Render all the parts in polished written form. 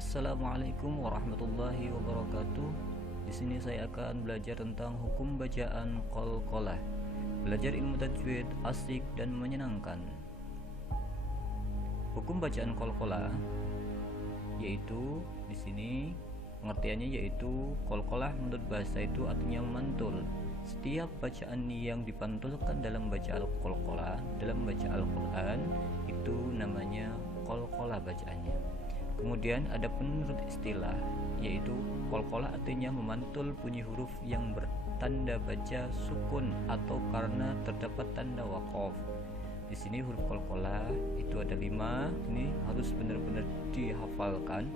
Assalamualaikum warahmatullahi wabarakatuh. Di sini saya akan belajar tentang hukum bacaan qalqalah. Belajar ilmu tajwid asik dan menyenangkan. Hukum bacaan qalqalah yaitu di sini pengertiannya yaitu qalqalah menurut bahasa itu artinya memantul. Setiap bacaan yang dipantulkan dalam baca qalqalah dalam baca Al-Qur'an itu namanya qalqalah bacaannya. Kemudian ada menurut istilah yaitu qalqalah artinya memantul bunyi huruf yang bertanda baca sukun atau karena terdapat tanda waqaf. Di sini huruf qalqalah itu ada 5. Ini harus benar-benar dihafalkan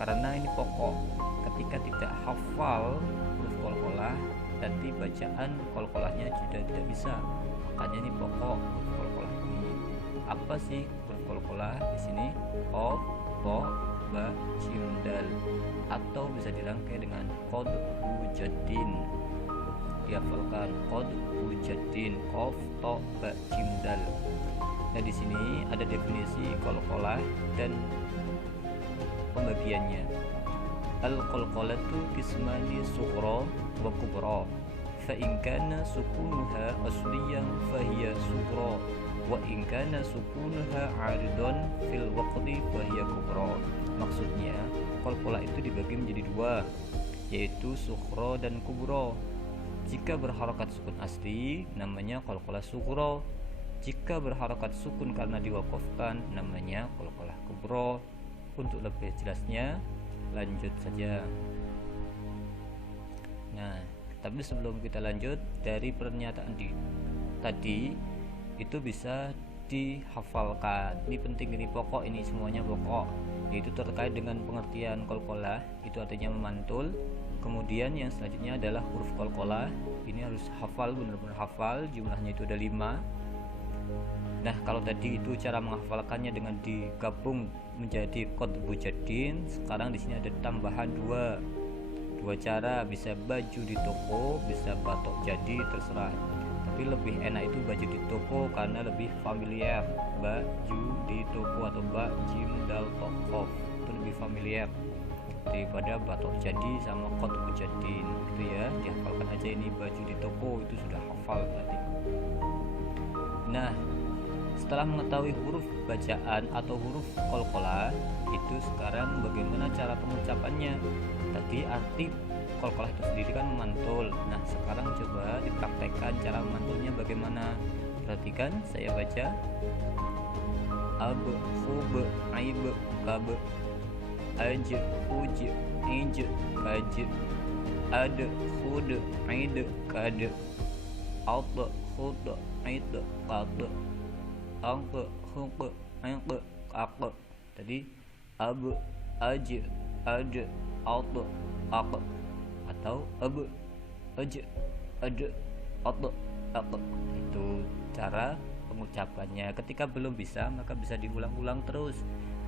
karena ini pokok. Ketika tidak hafal huruf qalqalah, nanti bacaan qalqalahnya sudah tidak bisa. Makanya ini pokok huruf qalqalah ini. Apa sih huruf qalqalah? Di sini qaf, ta, ba, jim, dal, atau bisa dirangkai dengan qad wujadin. Dihafalkan qad wujadin, qaf, ta, ba, jim, dal. Nah, di sini ada definisi qalqalah dan pembagiannya. Al-qalqalatu qismani sughra wa kubra. Fa in kana sukunuha asliyan fa hiya sughra wa in kana sukunuha 'aridan fil waqti fa hiya kubra. Maksudnya, qalqalah itu dibagi menjadi 2, yaitu sughra dan kubra. Jika berharakat sukun asli namanya qalqalah sughra. Jika berharakat sukun karena diwaqafkan namanya qalqalah kubra. Untuk lebih jelasnya lanjut saja. Nah, tapi sebelum kita lanjut, dari pernyataan tadi itu bisa dihafalkan. Ini penting, ini pokok, ini semuanya pokok. Yaitu terkait dengan pengertian qalqalah, itu artinya memantul. Kemudian yang selanjutnya adalah huruf qalqalah. Ini harus hafal, benar-benar hafal. Jumlahnya itu ada 5. Nah, kalau tadi itu cara menghafalkannya dengan digabung menjadi qad wujadin, sekarang di sini ada tambahan dua cara. Bisa baju di toko, bisa batok jadi, terserah. Tapi lebih enak itu baju di toko karena lebih familiar. Baju di toko atau ba jim dal tokof itu lebih familiar daripada batok jadi sama qad wujadin. Itu ya, dihafalkan aja ini baju di toko, itu sudah hafal berarti. Nah, setelah mengetahui huruf bacaan atau huruf qalqalah, itu sekarang bagaimana cara pengucapannya. Tadi arti qalqalah itu sendiri kan memantul. Nah, sekarang coba dipraktekkan cara memantulnya bagaimana. Perhatikan, saya baca ab, khub, aib, kab, aj, uj, ij, kaj, ad, khud, aid, kad, alt, khud, aid, qad, ang, hung, ang, ak. Tadi ab, aj, ad, alt, ak, atau ab, aj, ad, alt, ak. Itu cara pengucapannya. Ketika belum bisa, maka bisa diulang-ulang terus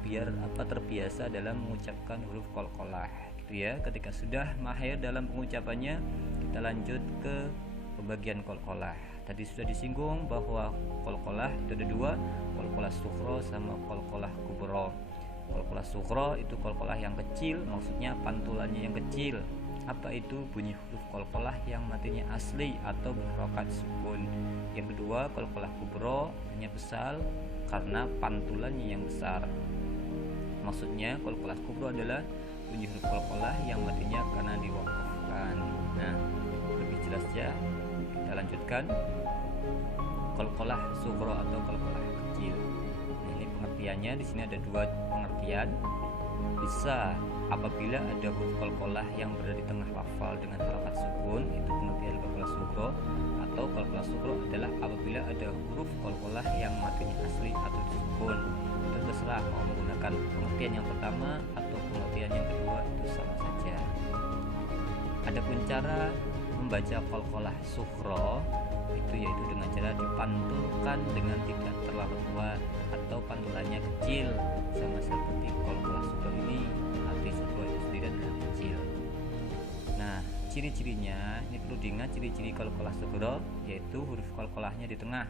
biar terbiasa dalam mengucapkan huruf qalqalah gitu ya. Ketika sudah mahir dalam pengucapannya, kita lanjut ke pembagian qalqalah. Tadi sudah disinggung bahwa qalqalah itu ada 2, qalqalah sughra sama qalqalah kubra. Qalqalah sughra itu qalqalah yang kecil, maksudnya pantulannya yang kecil. Apa itu? Bunyi huruf qalqalah yang matinya asli atau berharokat sukun. Yang kedua, qalqalah kubra hanya besar karena pantulannya yang besar. Maksudnya qalqalah kubra adalah bunyi huruf qalqalah yang matinya karena diwaqafkan. Nah, lebih jelas ya. Kita lanjutkan qalqalah sughra atau qalqalah kecil. Nah, ini pengertiannya. Di sini ada 2 pengertian. Bisa apabila ada huruf qalqalah yang berada di tengah lafal dengan harakat sukun, itu pengertian qalqalah sughra. Atau qalqalah sughra adalah apabila ada huruf qalqalah yang matinya asli atau disukun. Itu terserah mau menggunakan pengertian yang pertama atau pengertian yang kedua, itu sama saja. Adapun cara membaca qalqalah sughra itu yaitu dengan cara dipantulkan dengan tidak terlalu kuat atau pantulannya kecil, sama seperti qalqalah sughra ini. Arti sughra itu sendiri adalah kecil. Nah, ciri-cirinya ini perlu diingat. Ciri-ciri qalqalah sughra yaitu huruf qalqalahnya di tengah.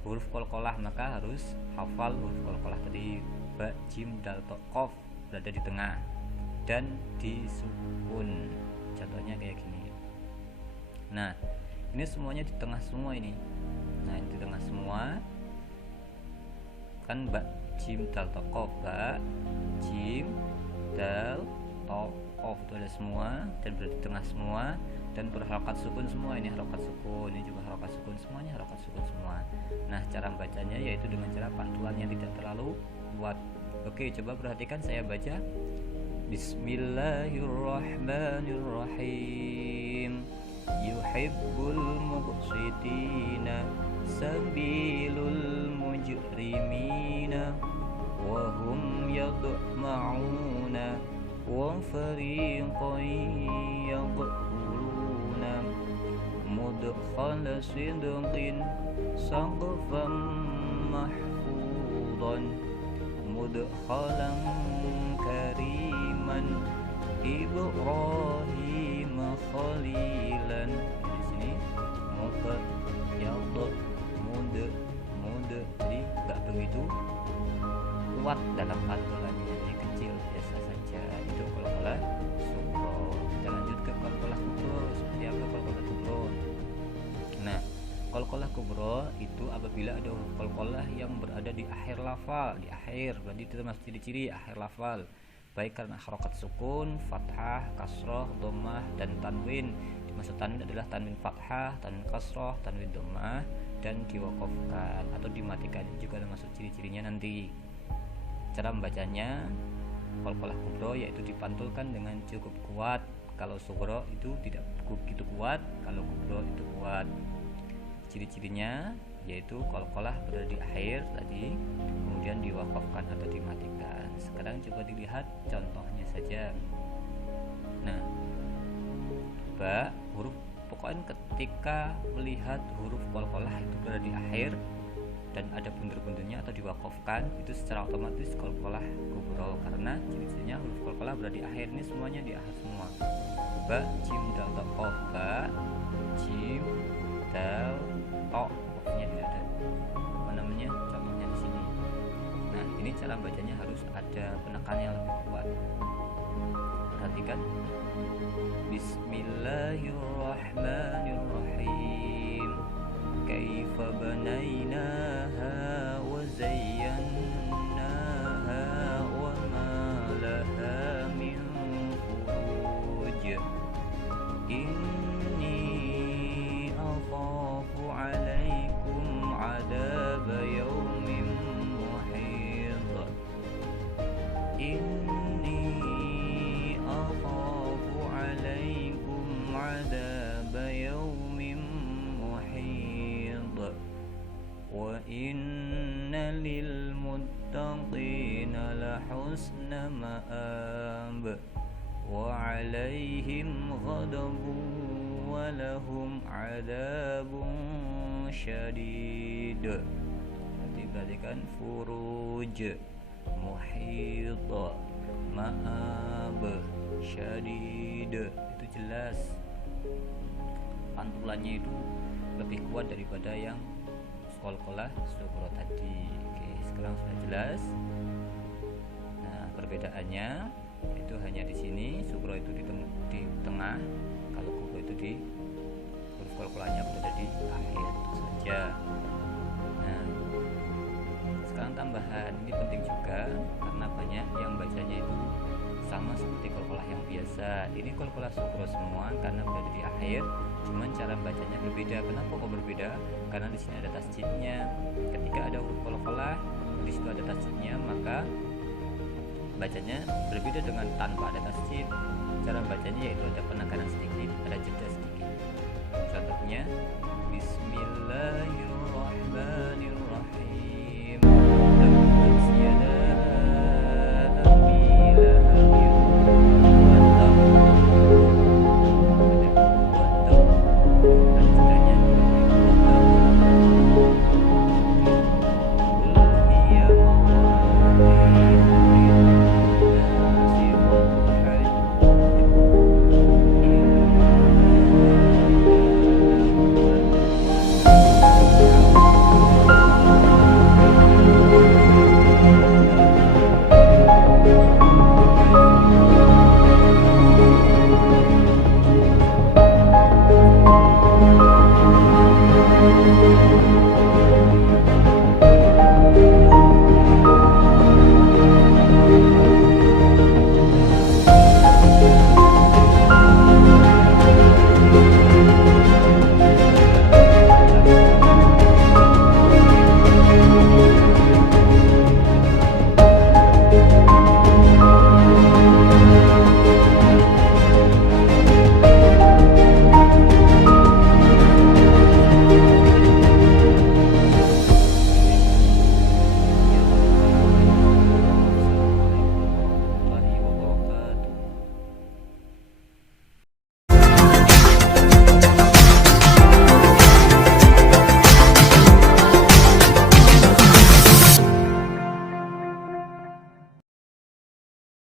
Huruf qalqalah maka harus hafal huruf qalqalah tadi ba, jim, dal, to, qaf. berada di tengah dan disukun. Contohnya kayak gini. Nah, ini semuanya di tengah semua ini. Nah, ini di tengah semua. Kan ba, jim, dal, to, qaf, ba, jim, dal, to, qaf itu ada semua dan berada di tengah semua dan berharokat sukun semua. Ini harokat sukun, ini juga harokat sukun, semuanya harokat sukun semua. Nah, cara bacanya yaitu dengan cara pantulan yang tidak terlalu kuat. Oke, coba perhatikan saya baca. Bismillahirrahmanirrahim. Yuhibbul muqsitina sabilul mujrimina wa hum yadma'una wa fariqan yaquluna mudkhala sidqin saqfan mahfudan mudkhalan kariman Ibrahim khalilan. Di sini muka yadud mude jadi nggak begitu kuat dalam pantulannya, jadi kecil biasa saja. Itu qalqalah sughra. Kita lanjut ke qalqalah kubra. Seperti apa qalqalah kubra? Nah, qalqalah kubra itu apabila ada huruf qalqalah yang berada di akhir lafal, di akhir, berarti itu termasuk ciri-ciri akhir lafal, baik karena harokat sukun, fathah, kasroh, dhammah, dan tanwin. Dimaksud tanwin adalah tanwin fathah, tanwin kasroh, tanwin dhammah, dan diwakafkan atau dimatikan juga termasuk ciri-cirinya nanti. Cara membacanya qalqalah kubra yaitu dipantulkan dengan cukup kuat. Kalau sughra itu tidak begitu kuat, kalau kubra itu kuat. Ciri-cirinya yaitu qalqalah berada di akhir tadi, kemudian diwakafkan atau dimatikan. Sekarang coba dilihat contohnya saja. Nah, ba, huruf pokoknya ketika melihat huruf qalqalah itu berada di akhir dan ada bunder-bundernya atau diwakafkan, itu secara otomatis qalqalah kubra karena ciri-cirinya huruf qalqalah berada di akhir. Ini semuanya di akhir semua. Ba, jim, dal, to, qaf, ba, jim, dal, to, qafnya tidak ada. Apa namanya? Contohnya di sini. Nah, ini cara bacanya harus ada penekanan yang lebih kuat. Perhatikan. Bismillahirrahmanirrahim. Kaifa banainaha wa zayyannaha wa ma laha min furuj. Inni akhafu alaikum adaba yawmin muhit. Inni akhafu alaikum adaba yawmin muhit. Wa inna lil muttaqina la husna ma'ab wa alaihim ghadabun wa lahum adabun syadid. Perhatikan furuj, muhit, ma'ab, syadid. Itu jelas pantulannya itu lebih kuat daripada yang qalqalah sughra tadi. Oke, sekarang sudah jelas. Nah, perbedaannya itu hanya di sini. Sughra itu di tengah, kalau kubra itu di huruf qalqalahnya berada di akhir. Itu saja. Nah, sekarang tambahan ini penting juga karena banyak yang bacanya itu sama seperti qalqalah yang biasa. Ini qalqalah sughra semua karena berada di akhir, cuman cara bacanya berbeda. Kenapa kok berbeda? Karena di sini ada tasjidnya. Ketika ada huruf qalqalah di situ ada tasjidnya, maka bacanya berbeda dengan tanpa ada tasjid. Cara bacanya yaitu ada penekanan sedikit, ada jeda sedikit. Contohnya Bismillahirrahmanirrahim.